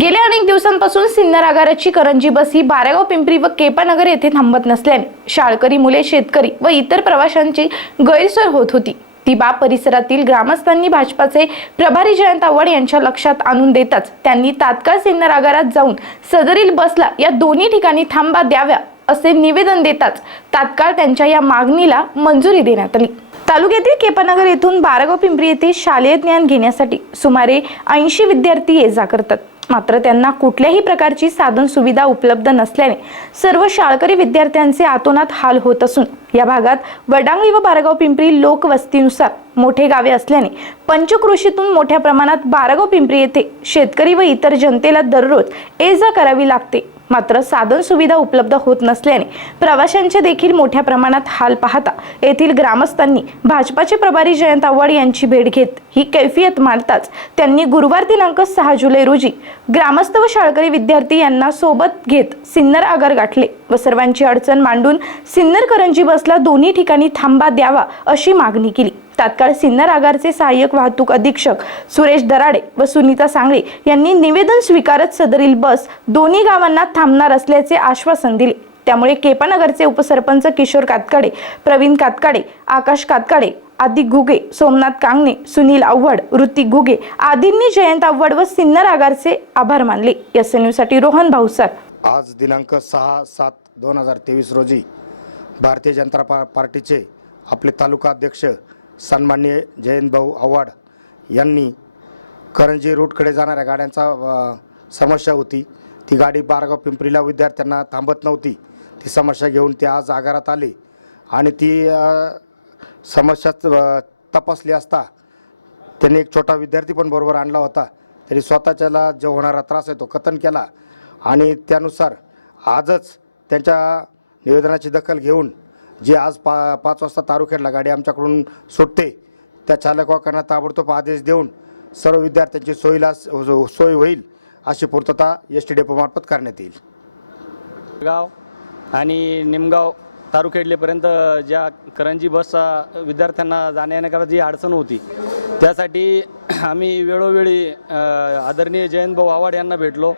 गेल्या अनेक दिवसांपासून सिन्नर आगाराची करंजी बस ही बारेगाव पिंपरी व केपानगर येथे थांबत नसल्याने शाळकरी मुले शेतकरी व इतर प्रवाशांची गैरसोय होत होती. ती बाब परिसरातील ग्रामस्थांनी भाजपाचे प्रभारी जयंत आव्हाड यांच्या लक्षात आणून देताच त्यांनी तात्काळ सिन्नर आगारात जाऊन सदरील बसला या दोन्ही ठिकाणी थांबा द्याव्या असे निवेदन देताच तात्काळ त्यांच्या या मागणीला मंजुरी देण्यात आली. तालुक्यातील केपानगर येथून बारागाव पिंपरी येथे शालेय ज्ञान घेण्यासाठी सुमारे ऐंशी विद्यार्थी ये जा करतात. मात्र त्यांना कुठल्याही प्रकारची साधन सुविधा उपलब्ध नसल्याने सर्व शाळकरी विद्यार्थ्यांचे आतोनात हाल होत असून या भागात वडांगळी व बारागाव पिंपरी लोकवस्तीनुसार मोठे गावे असल्याने पंचकृषीतून मोठ्या प्रमाणात बारागाव पिंपरी येथे शेतकरी व इतर जनतेला दररोज ये जा करावी लागते. मात्र साधन सुविधा उपलब्ध होत नसल्याने प्रवाशांचे देखील मोठ्या प्रमाणात हाल पाहता येथील ग्रामस्थांनी भाजपाचे प्रभारी जयंत आव्हाड यांची भेट घेत ही कैफियत मांडताच त्यांनी गुरुवार दिनांक सहा जुलै रोजी ग्रामस्थ व शाळकरी विद्यार्थी यांना सोबत घेत सिन्नर आगार गाठले व सर्वांची अडचण मांडून सिन्नर करंजी बसला दोन्ही ठिकाणी थांबा द्यावा अशी मागणी केली. तात्काळ सिन्नर आगारचे सहाय्यक वाहतूक अधीक्षक सुरेश दराडे व सुनीता सांगळे यांनी निवेदन स्वीकारत सदरील बस दोन्ही गावांना थांबणार असल्याचे आश्वासन दिले. त्यामुळे केपानगरचे उपसरपंच किशोर कातकाडे प्रवीण कातकाडे आकाश कातकाडे आदिक घुगे सोमनाथ कांगणे सुनील आव्हाड ऋतिक घुगे आदींनी जयंत आव्हाड व सिन्नर आगारचे आभार मानले. एस एनसाठी रोहन भाऊसर. आज दिनांक सहा सात दोन हजार तेवीस रोजी भारतीय जनता पार्टीचे आपले तालुका अध्यक्ष सन्मान्य जयंत भाऊ आव्हाड यांनी करंजी रूटकडे जाणाऱ्या गाड्यांचा समस्या होती. ती गाडी बारगाव पिंपरीला विद्यार्थ्यांना थांबत नव्हती. ती समस्या घेऊन ते आज आगारात आले आणि ती समस्या तपासली असता त्यांनी एक छोटा विद्यार्थी पण बरोबर आणला होता. तरी स्वतःच्याला जो होणारा त्रास आहे तो कथन केला आणि त्यानुसार आजच त्यांच्या निवेदनाची दखल घेऊन जी आज पा पाच वाजता तारुखेडला गाडी आमच्याकडून सुटते त्या चालकवाकांना ताबडतोब आदेश देऊन सर्व विद्यार्थ्यांची सोयीला सोय होईल अशी पूर्तता एस टी डेपोमार्फत करण्यात येईल. गाव आणि निमगाव तारुखेडलेपर्यंत ज्या करंजी बसचा विद्यार्थ्यांना जाण्या येण्याकरता जी अडचण होती त्यासाठी आम्ही वेळोवेळी आदरणीय जयंत भाऊ आव्हाड यांना भेटलो.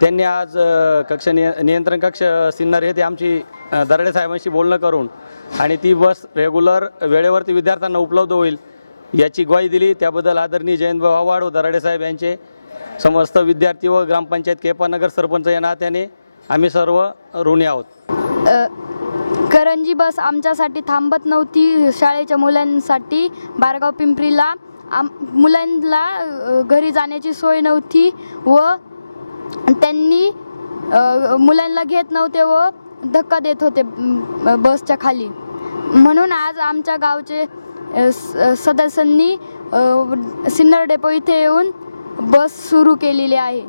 त्यांनी आज कक्ष निय नियंत्रण कक्ष सिन्नर येथे आमची दरडे साहेबांशी बोलणं करून आणि ती बस रेग्युलर वेळेवरती विद्यार्थ्यांना उपलब्ध होईल याची ग्वाही दिली. त्याबद्दल आदरणीय जयंतभाऊ आव्हाड व दराडे साहेब यांचे समस्त विद्यार्थी व ग्रामपंचायत केपानगर सरपंच या नात्याने आम्ही सर्व ऋणी आहोत. करंजी बस आमच्यासाठी थांबत नव्हती. शाळेच्या मुलांसाठी बारगाव पिंपरीला आम मुलांना घरी जाण्याची सोय नव्हती व त्यांनी मुलांना घेत नव्हते व धक्का देत होते बसच्या खाली. म्हणून आज आमच्या गावचे स- सदस्यांनी सिन्नर डेपो इथे येऊन बस सुरू केलेली आहे.